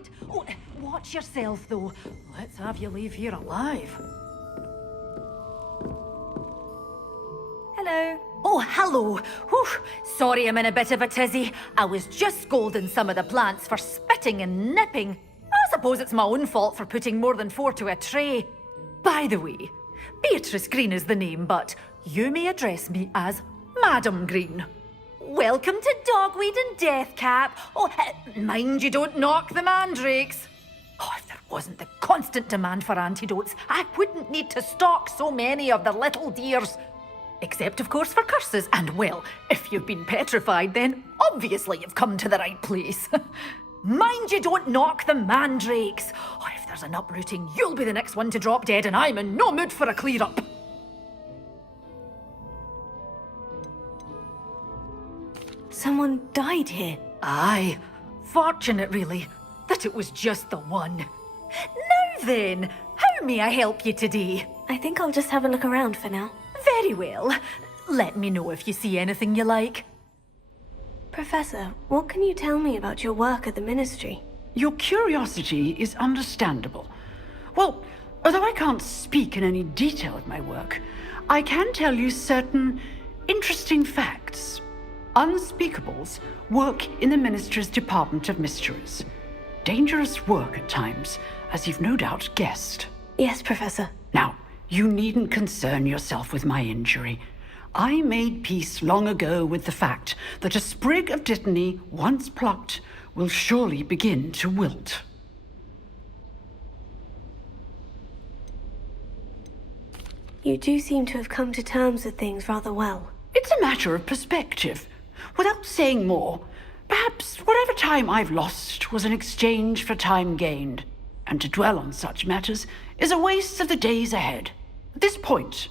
inside. Oh, watch yourself, though. Let's have you leave here alive. Hello. Oh, hello. Whew. Sorry I'm in a bit of a tizzy. I was just scolding some of the plants for spitting and nipping. I suppose it's my own fault for putting more than 4 to a tray. By the way, Beatrice Green is the name, but you may address me as Madam Green. Welcome to Dogweed and Deathcap. Oh, mind you don't knock the mandrakes. Oh, if there wasn't the constant demand for antidotes, I wouldn't need to stock so many of the little dears. Except, of course, for curses. And, well, if you've been petrified, then obviously you've come to the right place. Mind you don't knock the mandrakes. Oh, if there's an uprooting, you'll be the next one to drop dead, and I'm in no mood for a clear-up. Someone died here. Aye. Fortunate, really, that it was just the one. Now then, how may I help you today? I think I'll just have a look around for now. Very well. Let me know if you see anything you like. Professor, what can you tell me about your work at the Ministry? Your curiosity is understandable. Well, although I can't speak in any detail of my work, I can tell you certain interesting facts. Unspeakables work in the Ministry's Department of Mysteries. Dangerous work at times, as you've no doubt guessed. Yes, Professor. Now, you needn't concern yourself with my injury. I made peace long ago with the fact that a sprig of dittany, once plucked, will surely begin to wilt. You do seem to have come to terms with things rather well. It's a matter of perspective. Without saying more, perhaps whatever time I've lost was an exchange for time gained, and to dwell on such matters is a waste of the days ahead. At this point,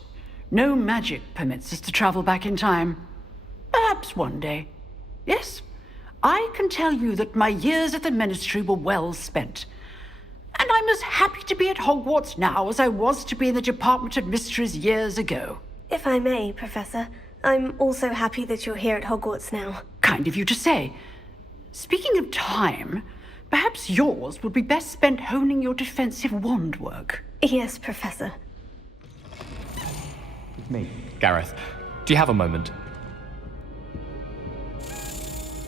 no magic permits us to travel back in time. Perhaps one day. Yes, I can tell you that my years at the Ministry were well spent. And I'm as happy to be at Hogwarts now as I was to be in the Department of Mysteries years ago. If I may, Professor, I'm also happy that you're here at Hogwarts now. Kind of you to say. Speaking of time, perhaps yours would be best spent honing your defensive wand work. Yes, Professor. Me. Gareth, do you have a moment?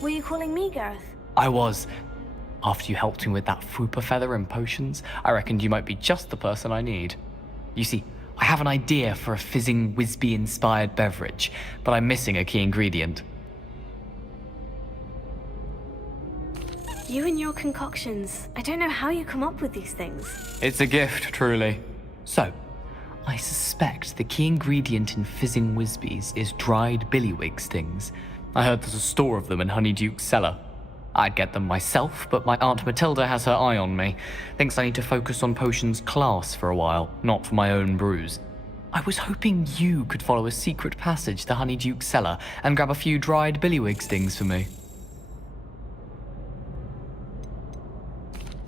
Were you calling me Gareth? I was. After you helped me with that Fupa feather and potions, I reckoned you might be just the person I need. You see, I have an idea for a fizzing Whizbee-inspired beverage, but I'm missing a key ingredient. You and your concoctions. I don't know how you come up with these things. It's a gift, truly. So, I suspect the key ingredient in fizzing Whizbees is dried billywig stings. I heard there's a store of them in Honeyduke's cellar. I'd get them myself, but my Aunt Matilda has her eye on me. Thinks I need to focus on potions class for a while, not for my own brews. I was hoping you could follow a secret passage to Honeyduke's cellar and grab a few dried billywig stings for me.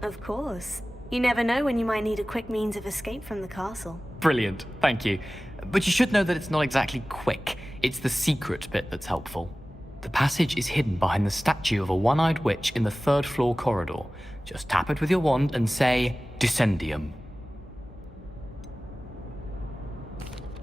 Of course. You never know when you might need a quick means of escape from the castle. Brilliant, thank you. But you should know that it's not exactly quick. It's the secret bit that's helpful. The passage is hidden behind the statue of a one-eyed witch in the 3rd floor corridor. Just tap it with your wand and say, Descendium.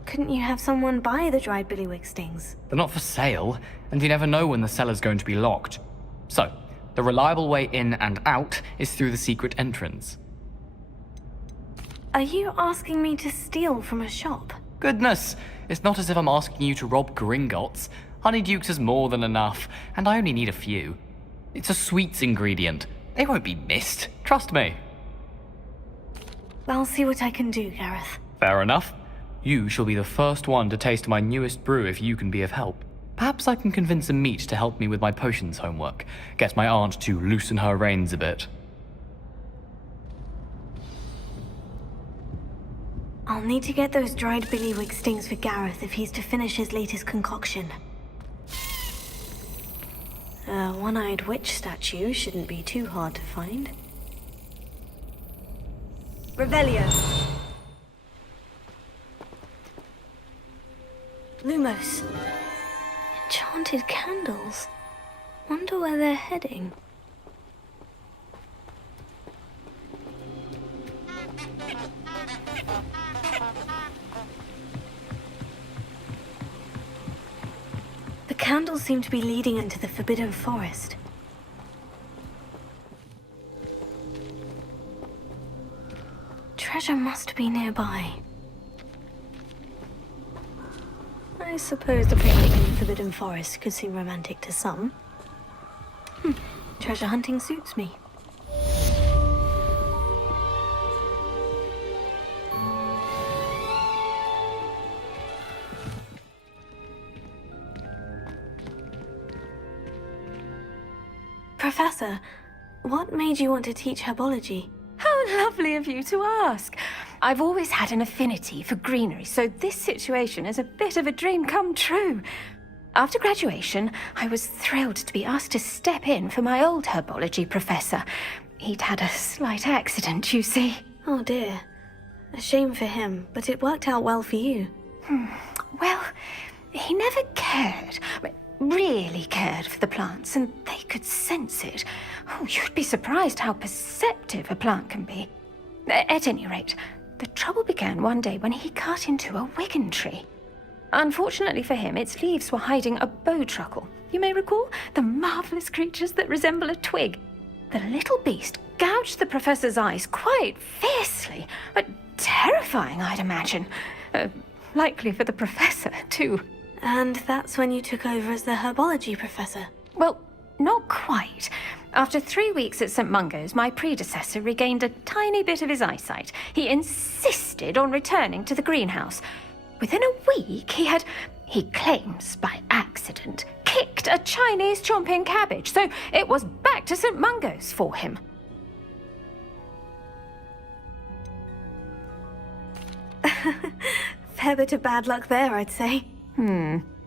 Couldn't you have someone buy the dried billywig stings? They're not for sale, and you never know when the cellar's going to be locked. So, the reliable way in and out is through the secret entrance. Are you asking me to steal from a shop? Goodness, it's not as if I'm asking you to rob Gringotts. Honeyduke's is more than enough, and I only need a few. It's a sweets ingredient. They won't be missed, trust me. I'll see what I can do, Gareth. Fair enough. You shall be the first one to taste my newest brew if you can be of help. Perhaps I can convince a meat to help me with my potions homework. Get my aunt to loosen her reins a bit. I'll need to get those dried billywig stings for Gareth if he's to finish his latest concoction. A one-eyed witch statue shouldn't be too hard to find. Revelio. Lumos. Enchanted candles. Wonder where they're heading. candles seem to be leading into the Forbidden Forest. Treasure must be nearby. I suppose the picnic in the Forbidden Forest could seem romantic to some. Treasure hunting suits me. Professor, what made you want to teach herbology? How lovely of you to ask. I've always had an affinity for greenery, so this situation is a bit of a dream come true. After graduation, I was thrilled to be asked to step in for my old herbology professor. He'd had a slight accident, you see. Oh dear. A shame for him, but it worked out well for you. Well, he never cared, really cared for the plants, and they could sense it. Oh, you'd be surprised how perceptive a plant can be. At any rate, the trouble began one day when he cut into a wigan tree. Unfortunately for him, its leaves were hiding a bowtruckle. You may recall the marvelous creatures that resemble a twig. The little beast gouged the professor's eyes quite fiercely, but terrifying, I'd imagine. Likely for the professor, too. And that's when you took over as the herbology professor? Well, not quite. After 3 weeks at St. Mungo's, my predecessor regained a tiny bit of his eyesight. He insisted on returning to the greenhouse. Within a week, he claims by accident, kicked a Chinese chomping cabbage, so it was back to St. Mungo's for him. Fair bit of bad luck there, I'd say.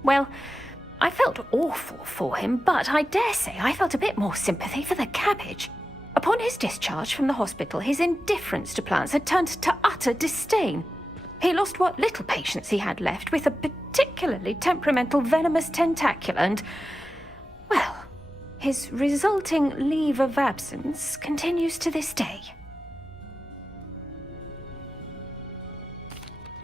Well, I felt awful for him, but I dare say I felt a bit more sympathy for the cabbage. Upon his discharge from the hospital, his indifference to plants had turned to utter disdain. He lost what little patience he had left with a particularly temperamental venomous tentacula and, well, his resulting leave of absence continues to this day.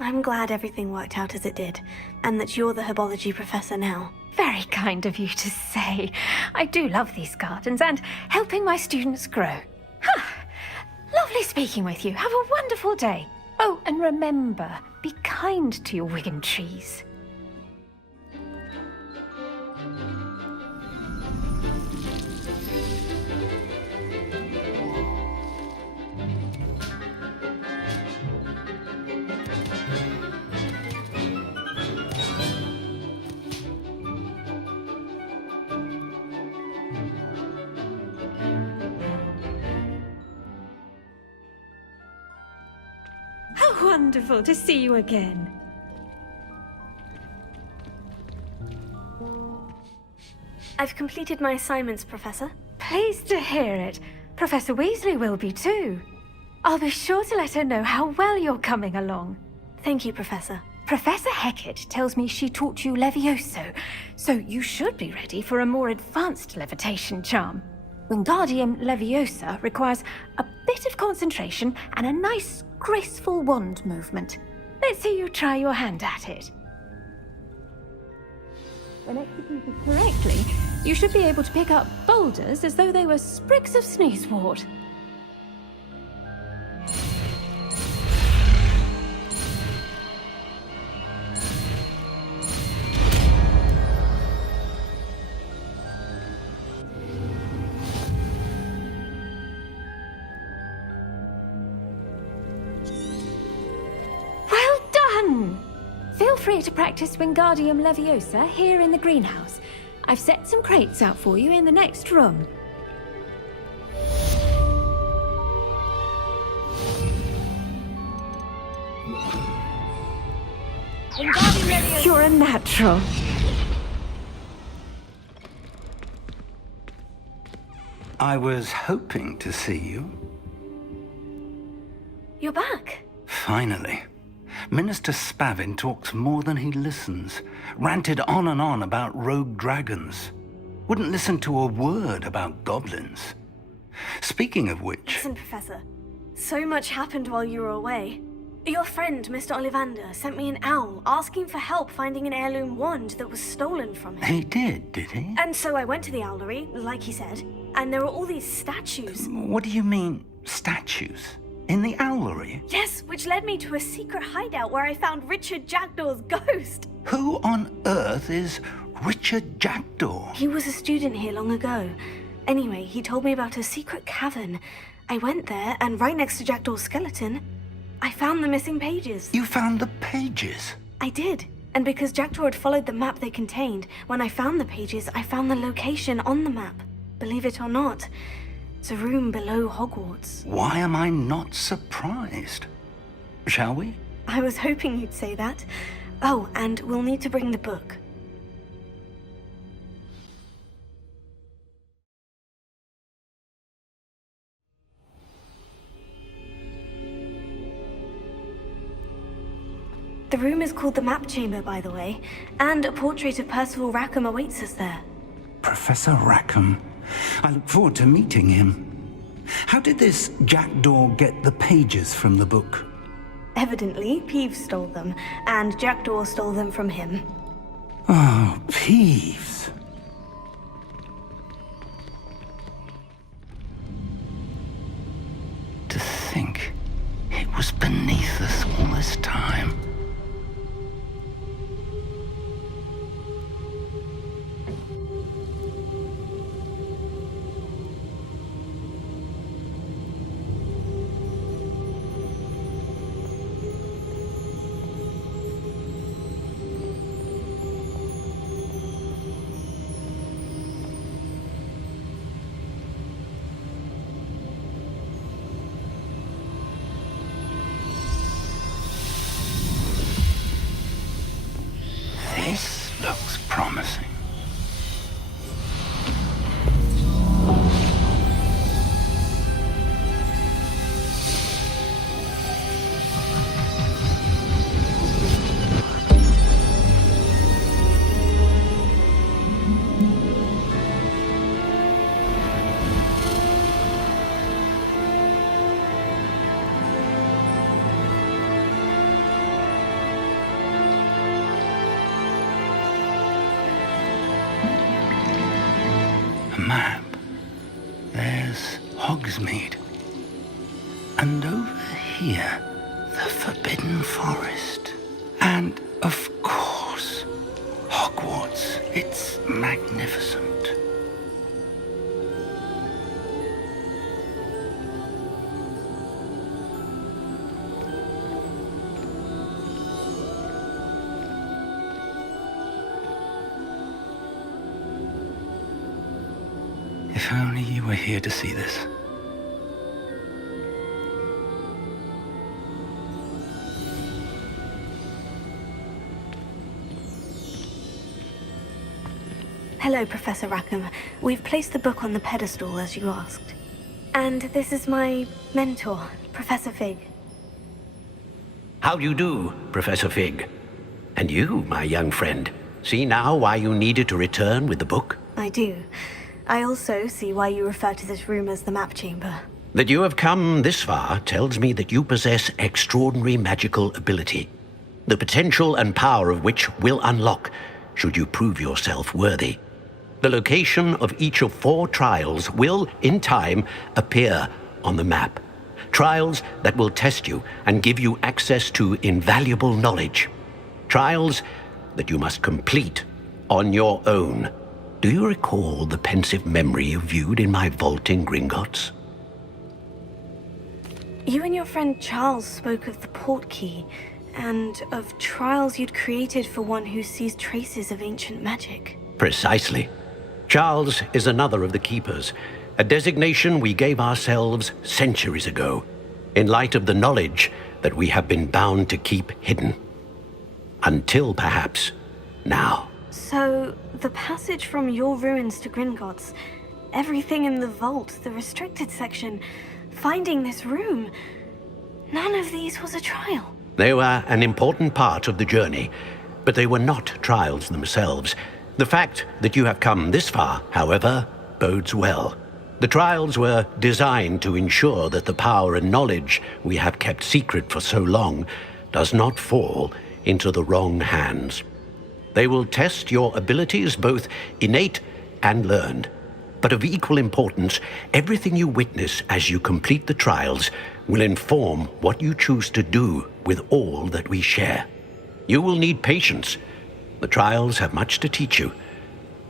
I'm glad everything worked out as it did, and that you're the herbology professor now. Very kind of you to say. I do love these gardens and helping my students grow. Lovely speaking with you. Have a wonderful day. Oh, and remember, be kind to your wigan trees. How wonderful to see you again. I've completed my assignments, Professor. Pleased to hear it. Professor Weasley will be too. I'll be sure to let her know how well you're coming along. Thank you, Professor. Professor Hecat tells me she taught you Levioso, so you should be ready for a more advanced levitation charm. Wingardium Leviosa requires a bit of concentration and a nice, graceful wand movement. Let's see you try your hand at it. When executed correctly, you should be able to pick up boulders as though they were sprigs of sneezewort. Feel free to practice Wingardium Leviosa here in the greenhouse. I've set some crates out for you in the next room. You're a natural. I was hoping to see you. You're back. Finally. Minister Spavin talks more than he listens. Ranted on and on about rogue dragons. Wouldn't listen to a word about goblins. Speaking of which... Listen, Professor. So much happened while you were away. Your friend, Mr. Ollivander, sent me an owl asking for help finding an heirloom wand that was stolen from him. He did he? And so I went to the owlery, like he said, and there were all these statues. What do you mean, statues? In the owlery? Yes, which led me to a secret hideout where I found Richard Jackdaw's ghost. Who on earth is Richard Jackdaw? He was a student here long ago. Anyway, he told me about a secret cavern. I went there, and right next to Jackdaw's skeleton, I found the missing pages. You found the pages? I did. And because Jackdaw had followed the map they contained, when I found the pages, I found the location on the map. Believe it or not, it's a room below Hogwarts. Why am I not surprised? Shall we? I was hoping you'd say that. Oh, and we'll need to bring the book. The room is called the Map Chamber, by the way, and a portrait of Percival Rackham awaits us there. Professor Rackham. I look forward to meeting him. How did this Jackdaw get the pages from the book? Evidently, Peeves stole them, and Jackdaw stole them from him. Oh, Peeves. To think it was beneath us all this time. This looks promising. Map. There's Hogsmeade. And over here, the Forbidden Forest. And, of course, Hogwarts. It's magnificent. If only you were here to see this. Hello, Professor Rackham. We've placed the book on the pedestal, as you asked. And this is my mentor, Professor Fig. How do you do, Professor Fig? And you, my young friend, see now why you needed to return with the book? I do. I also see why you refer to this room as the Map Chamber. That you have come this far tells me that you possess extraordinary magical ability, the potential and power of which will unlock should you prove yourself worthy. The location of each of 4 trials will, in time, appear on the map. Trials that will test you and give you access to invaluable knowledge. Trials that you must complete on your own. Do you recall the pensive memory you viewed in my vault in Gringotts? You and your friend Charles spoke of the portkey, and of trials you'd created for one who sees traces of ancient magic. Precisely. Charles is another of the Keepers, a designation we gave ourselves centuries ago, in light of the knowledge that we have been bound to keep hidden. Until, perhaps, now. So, the passage from your ruins to Gringotts, everything in the vault, the restricted section, finding this room, none of these was a trial. They were an important part of the journey, but they were not trials themselves. The fact that you have come this far, however, bodes well. The trials were designed to ensure that the power and knowledge we have kept secret for so long does not fall into the wrong hands. They will test your abilities, both innate and learned. But of equal importance, everything you witness as you complete the trials will inform what you choose to do with all that we share. You will need patience. The trials have much to teach you.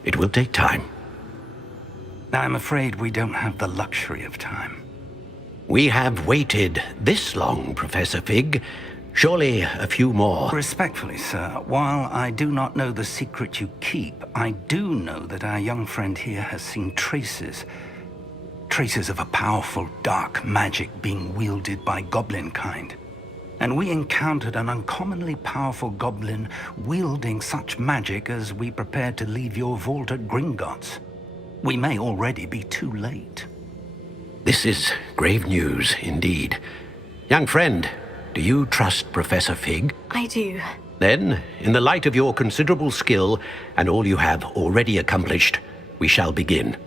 It will take time. I'm afraid we don't have the luxury of time. We have waited this long, Professor Fig. Surely a few more. Respectfully, sir, while I do not know the secret you keep, I do know that our young friend here has seen traces of a powerful dark magic being wielded by goblin kind. And we encountered an uncommonly powerful goblin wielding such magic as we prepared to leave your vault at Gringotts. We may already be too late. This is grave news indeed. Young friend, do you trust Professor Fig? I do. Then, in the light of your considerable skill and all you have already accomplished, we shall begin.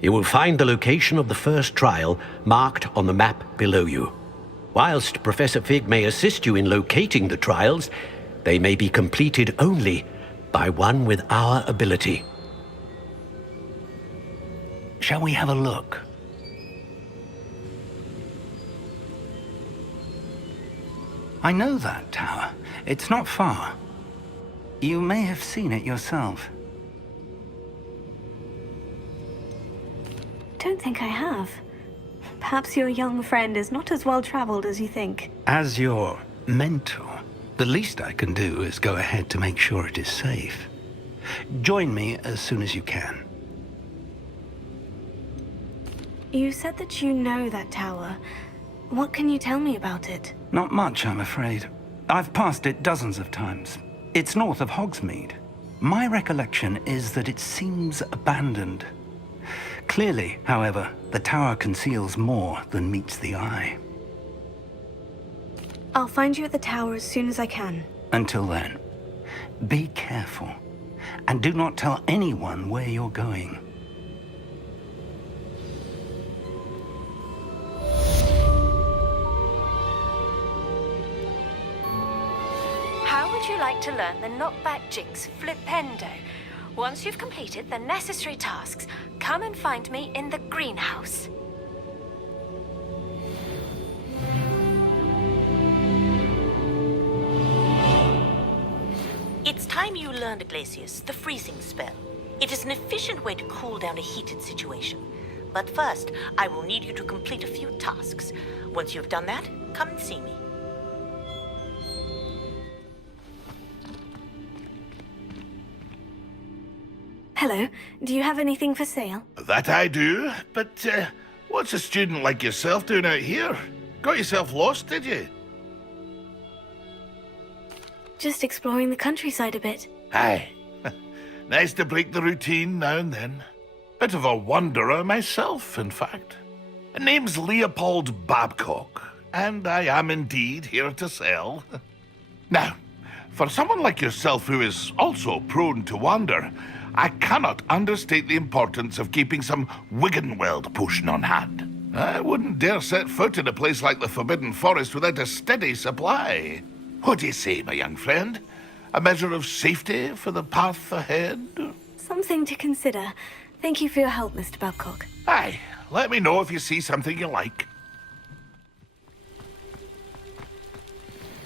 You will find the location of the first trial marked on the map below you. Whilst Professor Fig may assist you in locating the trials, they may be completed only by one with our ability. Shall we have a look? I know that tower. It's not far. You may have seen it yourself. Don't think I have. Perhaps your young friend is not as well traveled as you think. As your mentor, the least I can do is go ahead to make sure it is safe. Join me as soon as you can. You said that you know that tower. What can you tell me about it? Not much, I'm afraid. I've passed it dozens of times. It's north of Hogsmeade. My recollection is that it seems abandoned. Clearly, however, the tower conceals more than meets the eye. I'll find you at the tower as soon as I can. Until then, be careful, and do not tell anyone where you're going. How would you like to learn the knockback jinx flipendo? Once you've completed the necessary tasks, come and find me in the greenhouse. It's time you learned, Glacius, the freezing spell. It is an efficient way to cool down a heated situation. But first, I will need you to complete a few tasks. Once you've done that, come and see me. Hello, do you have anything for sale? That I do, but what's a student like yourself doing out here? Got yourself lost, did you? Just exploring the countryside a bit. Aye. Nice to break the routine now and then. Bit of a wanderer myself, in fact. Name's Leopold Babcock, and I am indeed here to sell. Now, for someone like yourself who is also prone to wander, I cannot understate the importance of keeping some Wiggenweld potion on hand. I wouldn't dare set foot in a place like the Forbidden Forest without a steady supply. What do you say, my young friend? A measure of safety for the path ahead? Something to consider. Thank you for your help, Mr. Babcock. Aye, let me know if you see something you like.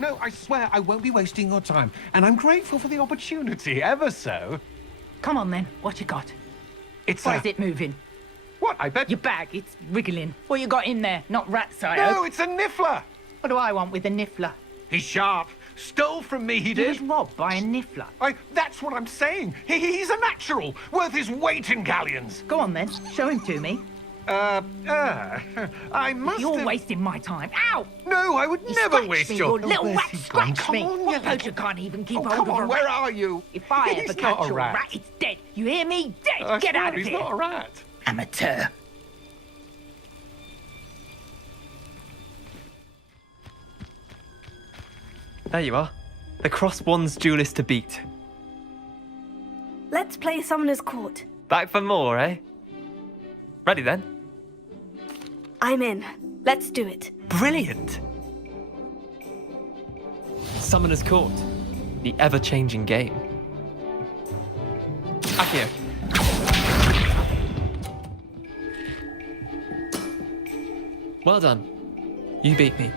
No, I swear I won't be wasting your time, and I'm grateful for the opportunity, ever so. Come on then, what you got? Why is it moving? What, I bet... Your bag, it's wriggling. What you got in there? Not rats, I No, hope. it's a niffler! What do I want with a niffler? He's sharp. Stole from me, he He was did. robbed by a niffler. That's what I'm saying. He's a natural, worth his weight in galleons. Go on then, show him to me. I must You're have... wasting my time. Ow! No, I would You never scratched waste me, your... you little where's rat, he scratch gone? me. Come on, What you poacher little- can't even keep hold come of on, a where rat? are you? If I ever He's catch not a your rat. rat, it's dead. You hear me? Dead. I Get swear out of he's here. not a rat. Amateur. There you are. The Crosswands duelist to beat. Let's play Summoner's Court. Back for more, eh? Ready then? I'm in. Let's do it. Brilliant! Summoner's Court. The ever-changing game. Accio. Well done. You beat me.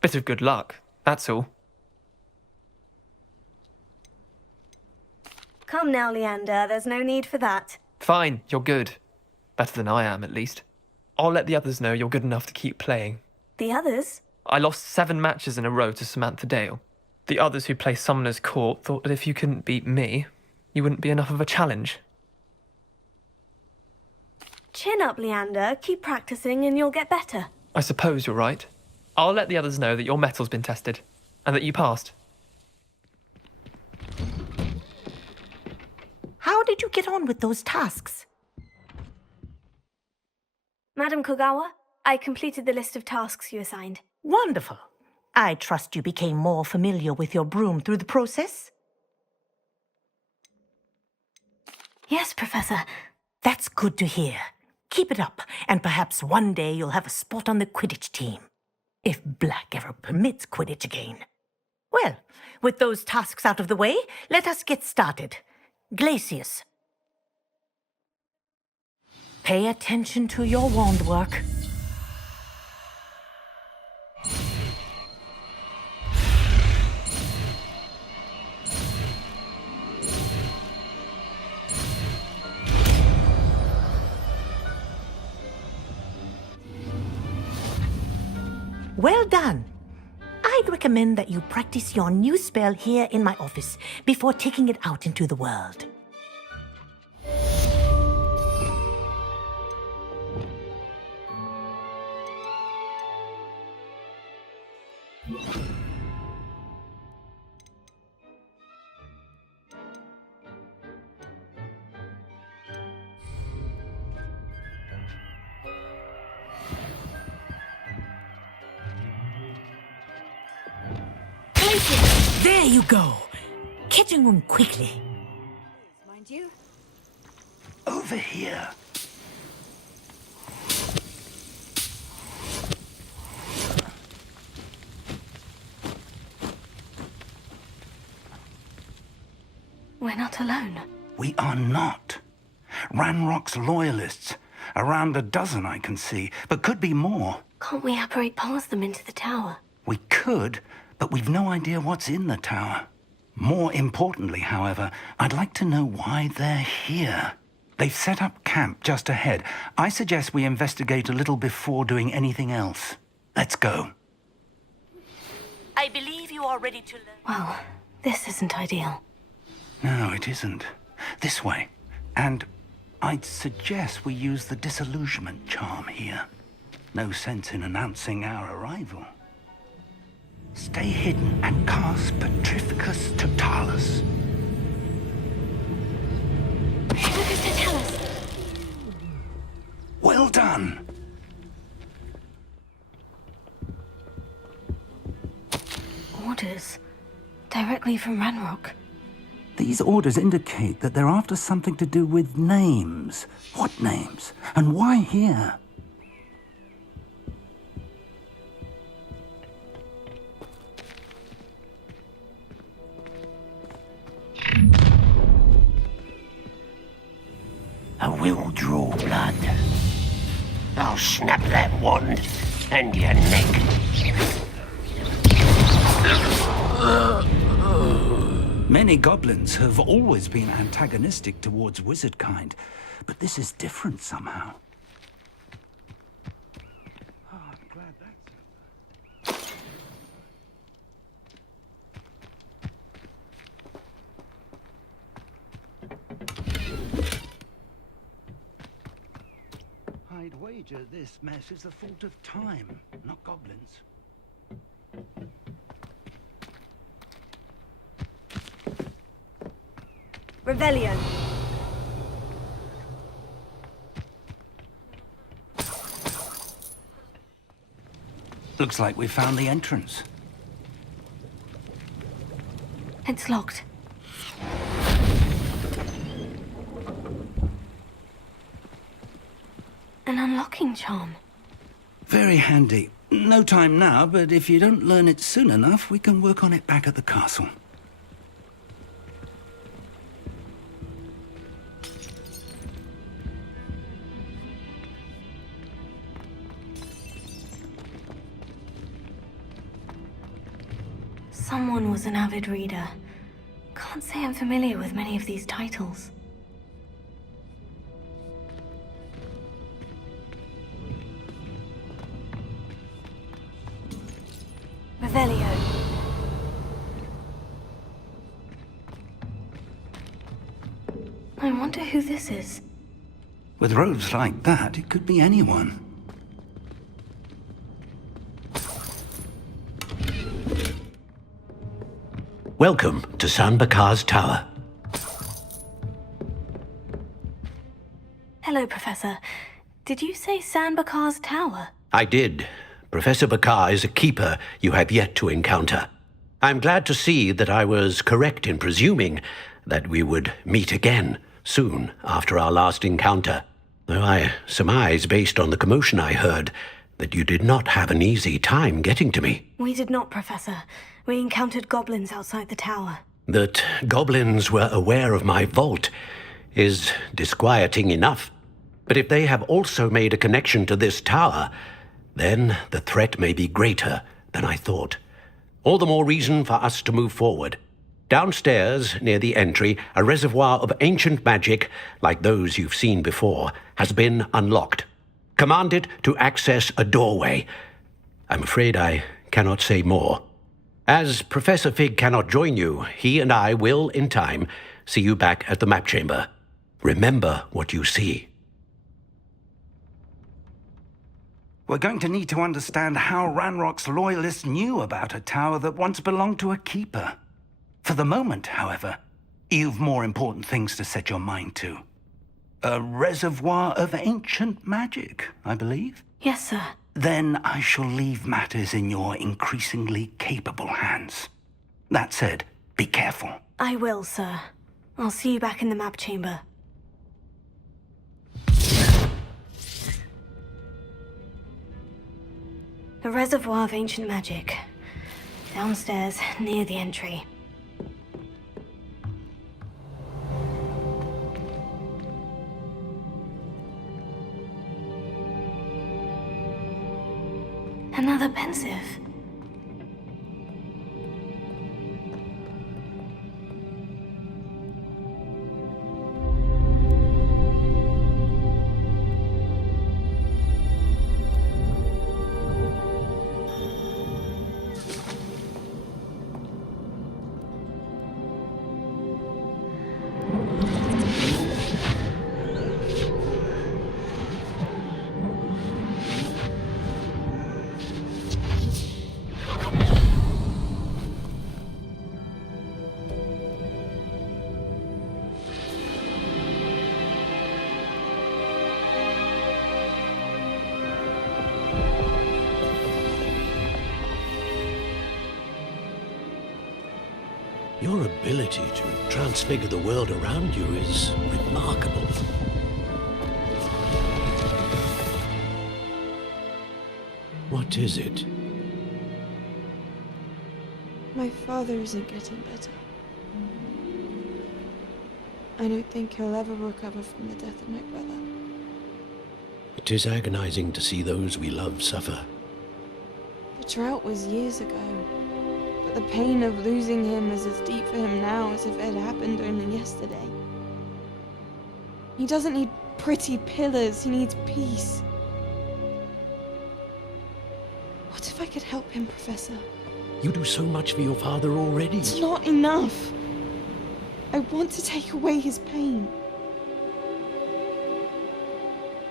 Bit of good luck, that's all. Come now, Leander. There's no need for that. Fine, you're good. Better than I am, at least. I'll let the others know you're good enough to keep playing. The others? I lost 7 matches in a row to Samantha Dale. The others who play Summoner's Court thought that if you couldn't beat me, you wouldn't be enough of a challenge. Chin up, Leander. Keep practicing and you'll get better. I suppose you're right. I'll let the others know that your metal's been tested, and that you passed. How did you get on with those tasks? Madam Kogawa, I completed the list of tasks you assigned. Wonderful. I trust you became more familiar with your broom through the process? Yes, Professor. That's good to hear. Keep it up, and perhaps one day you'll have a spot on the Quidditch team. If Black ever permits Quidditch again. Well, with those tasks out of the way, let us get started. Glacius. Pay attention to your wand work. Well done. I'd recommend that you practice your new spell here in my office before taking it out into the world. There you go. Catching on quickly. Mind you. Over here. We're not alone. We are not. Ranrock's loyalists. Around a dozen I can see, but could be more. Can't we apparate past them into the tower? We could, but we've no idea what's in the tower. More importantly, however, I'd like to know why they're here. They've set up camp just ahead. I suggest we investigate a little before doing anything else. Let's go. I believe you are ready to learn. Well, this isn't ideal. No, it isn't. This way. And I'd suggest we use the disillusionment charm here. No sense in announcing our arrival. Stay hidden and cast Petrificus Totalis. Petrificus Totalis. Well done. Orders. Directly from Ranrock. These orders indicate that they're after something to do with names. What names? And why here? I will draw blood. I'll snap that wand and your neck. Many goblins have always been antagonistic towards wizard kind, but this is different somehow. I'm glad that's I'd wager this mess is the fault of time, not goblins. Rebellion. Looks like we found the entrance. It's locked. An unlocking charm. Very handy. No time now, but if you don't learn it soon enough, we can work on it back at the castle. Someone was an avid reader. Can't say I'm familiar with many of these titles. Revelio. I wonder who this is. With robes like that, it could be anyone. Welcome to San Bakar's Tower. Hello, Professor. Did you say San Bakar's Tower? I did. Professor Bakar is a keeper you have yet to encounter. I'm glad to see that I was correct in presuming that we would meet again soon after our last encounter. Though I surmise, based on the commotion I heard, that you did not have an easy time getting to me. We did not, Professor. We encountered goblins outside the tower. That goblins were aware of my vault is disquieting enough. But if they have also made a connection to this tower, then the threat may be greater than I thought. All the more reason for us to move forward. Downstairs, near the entry, a reservoir of ancient magic, like those you've seen before, has been unlocked. Command it to access a doorway. I'm afraid I cannot say more. As Professor Fig cannot join you, he and I will, in time, see you back at the map chamber. Remember what you see. We're going to need to understand how Ranrock's loyalists knew about a tower that once belonged to a keeper. For the moment, however, you've more important things to set your mind to. A reservoir of ancient magic, I believe? Yes, sir. Then I shall leave matters in your increasingly capable hands. That said, be careful. I will, sir. I'll see you back in the map chamber. A reservoir of ancient magic. Downstairs, near the entry. Another pensive. Your ability to transfigure the world around you is remarkable. What is it? My father isn't getting better. I don't think he'll ever recover from the death of my brother. It is agonizing to see those we love suffer. The drought was years ago. But the pain of losing him is as deep for him now as if it had happened only yesterday. He doesn't need pretty pillars, he needs peace. What if I could help him, Professor? You do so much for your father already. It's not enough. I want to take away his pain.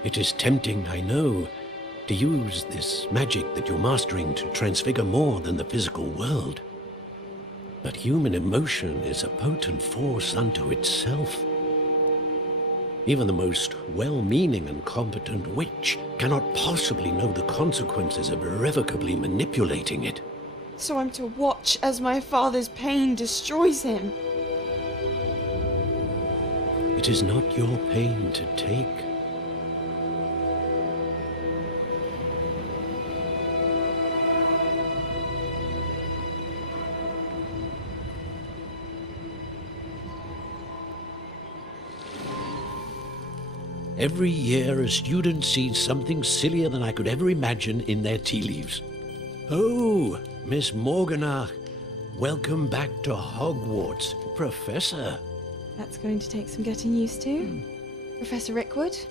It is tempting, I know, to use this magic that you're mastering to transfigure more than the physical world. But human emotion is a potent force unto itself. Even the most well-meaning and competent witch cannot possibly know the consequences of irrevocably manipulating it. So I'm to watch as my father's pain destroys him. It is not your pain to take. Every year, a student sees something sillier than I could ever imagine in their tea leaves. Oh, Miss Morganach, welcome back to Hogwarts, Professor. That's going to take some getting used to. Professor Rickwood?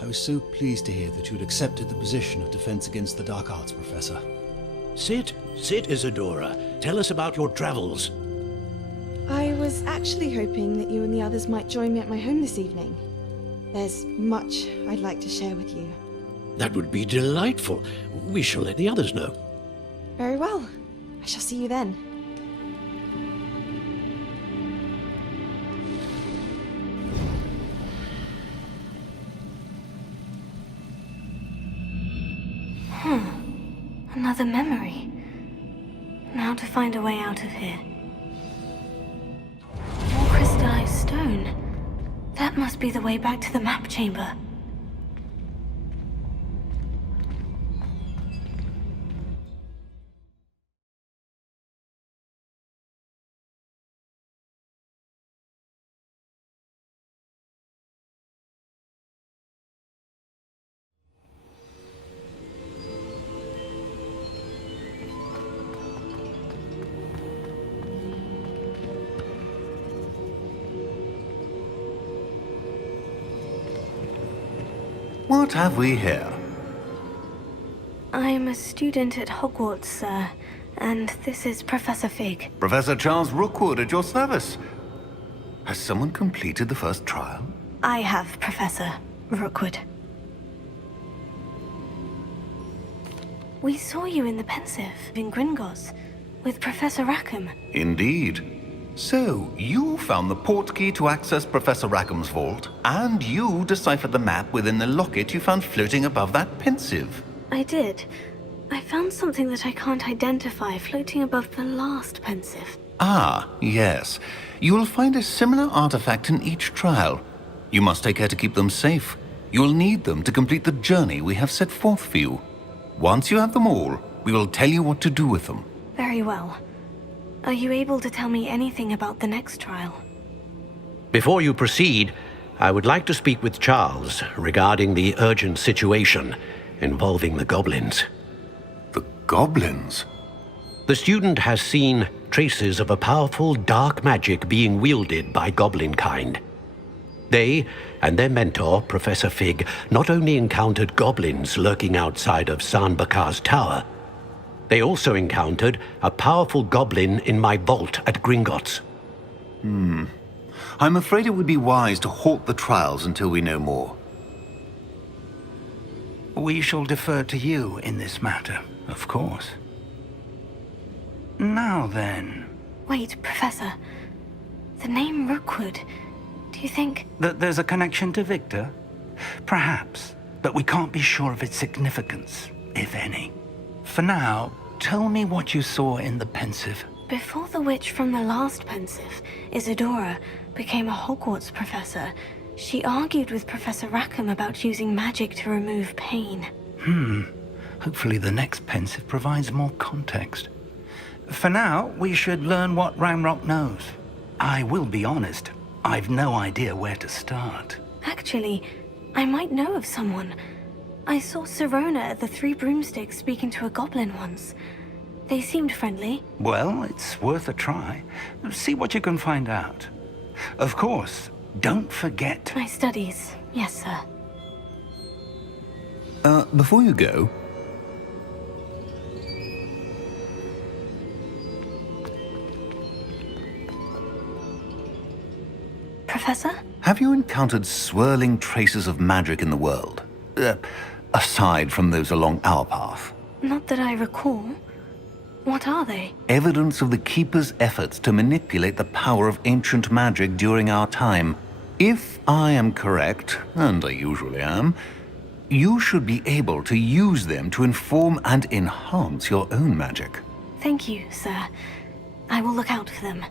I was so pleased to hear that you'd accepted the position of Defense Against the Dark Arts, Professor. Sit, Isadora. Tell us about your travels. I was actually hoping that you and the others might join me at my home this evening. There's much I'd like to share with you. That would be delightful. We shall let the others know. Very well. I shall see you then. Another memory. Now to find a way out of here. More crystallized stone. That must be the way back to the map chamber. What have we here? I'm a student at Hogwarts, sir, and this is Professor Fig. Professor Charles Rookwood at your service. Has someone completed the first trial? I have, Professor Rookwood. We saw you in the Pensive in Gringotts with Professor Rackham. Indeed. So, you found the portkey to access Professor Rackham's vault, and you deciphered the map within the locket you found floating above that Pensive. I did. I found something that I can't identify floating above the last Pensive. Ah, yes. You will find a similar artifact in each trial. You must take care to keep them safe. You will need them to complete the journey we have set forth for you. Once you have them all, we will tell you what to do with them. Very well. Are you able to tell me anything about the next trial? Before you proceed, I would like to speak with Charles regarding the urgent situation involving the goblins. The goblins? The student has seen traces of a powerful dark magic being wielded by goblin kind. They and their mentor, Professor Fig, not only encountered goblins lurking outside of San Bakar's tower, they also encountered a powerful goblin in my vault at Gringotts. I'm afraid it would be wise to halt the trials until we know more. We shall defer to you in this matter, of course. Now then... Wait, Professor. The name Rookwood. Do you think... that there's a connection to Victor? Perhaps, but we can't be sure of its significance, if any. For now, tell me what you saw in the Pensive. Before the witch from the last Pensive, Isadora, became a Hogwarts professor, she argued with Professor Rackham about using magic to remove pain. Hopefully the next Pensive provides more context. For now, we should learn what Ranrock knows. I will be honest, I've no idea where to start. Actually, I might know of someone. I saw Sirona at the Three Broomsticks speaking to a goblin once. They seemed friendly. Well, it's worth a try. See what you can find out. Of course, don't forget... My studies. Yes, sir. Before you go... Professor? Have you encountered swirling traces of magic in the world? Aside from those along our path? Not that I recall. What are they? Evidence of the Keeper's efforts to manipulate the power of ancient magic during our time. If I am correct, and I usually am, you should be able to use them to inform and enhance your own magic. Thank you, sir. I will look out for them.